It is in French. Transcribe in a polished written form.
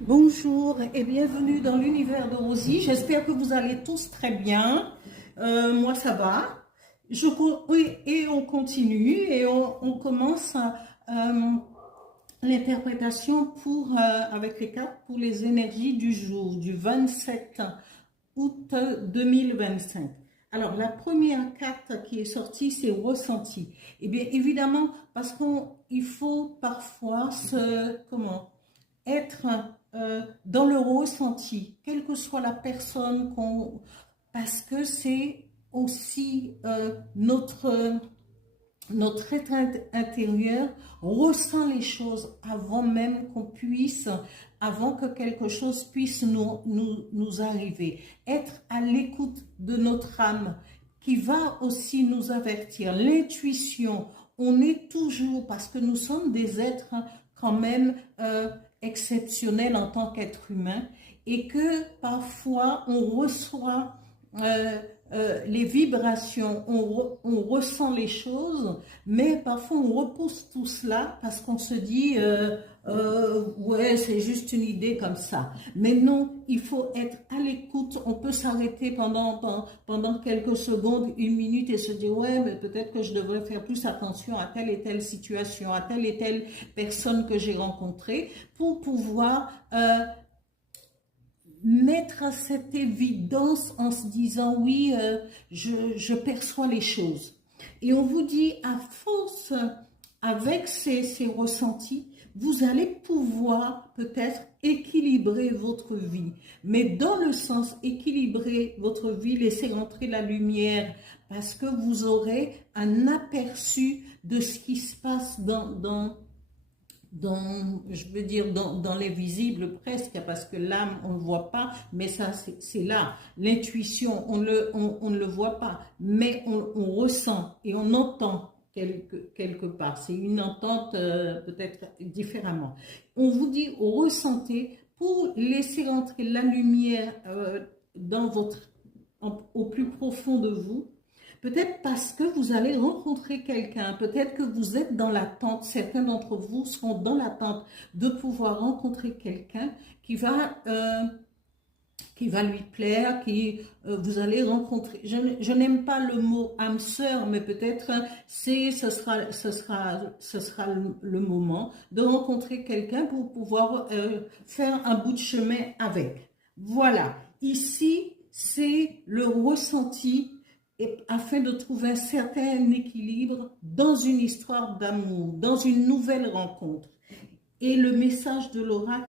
Bonjour et bienvenue dans l'univers de Rosie. J'espère que vous allez tous très bien. Moi, ça va. Oui, et on continue et on commence l'interprétation avec les cartes pour les énergies du jour, du 27 août 2025. Alors, la première carte qui est sortie, c'est ressenti. Eh bien, évidemment, parce qu'il faut parfois être dans le ressenti, quelle que soit la personne parce que c'est aussi notre être intérieur ressent les choses avant que quelque chose puisse nous arriver. Être à l'écoute de notre âme qui va aussi nous avertir. L'intuition, on est toujours, parce que nous sommes des êtres quand même exceptionnels en tant qu'être humain et que parfois on reçoit les vibrations, on ressent les choses, mais parfois on repousse tout cela parce qu'on se dit ouais, c'est juste une idée comme ça. Mais non, il faut être à l'écoute. On peut s'arrêter pendant quelques secondes, une minute et se dire ouais, mais peut-être que je devrais faire plus attention à telle et telle situation, à telle et telle personne que j'ai rencontrée pour pouvoir mettre cette évidence en se disant oui, je perçois les choses. Et on vous dit à force, avec ces ressentis, vous allez pouvoir peut-être équilibrer votre vie. Mais dans le sens équilibrer votre vie, laisser rentrer la lumière parce que vous aurez un aperçu de ce qui se passe je veux dire, dans les visibles presque, parce que l'âme, on ne le voit pas, mais ça, c'est là. L'intuition, on ne le voit pas, mais on ressent et on entend quelque part. C'est une entente peut-être différemment. On vous dit, ressentez pour laisser entrer la lumière au plus profond de vous. Peut-être parce que vous allez rencontrer quelqu'un, peut-être que vous êtes dans l'attente, certains d'entre vous seront dans l'attente de pouvoir rencontrer quelqu'un qui va lui plaire, vous allez rencontrer. Je n'aime pas le mot âme sœur, mais peut-être ce sera le moment de rencontrer quelqu'un pour pouvoir faire un bout de chemin avec. Voilà, ici c'est le ressenti afin de trouver un certain équilibre dans une histoire d'amour, dans une nouvelle rencontre. Et le message de l'oracle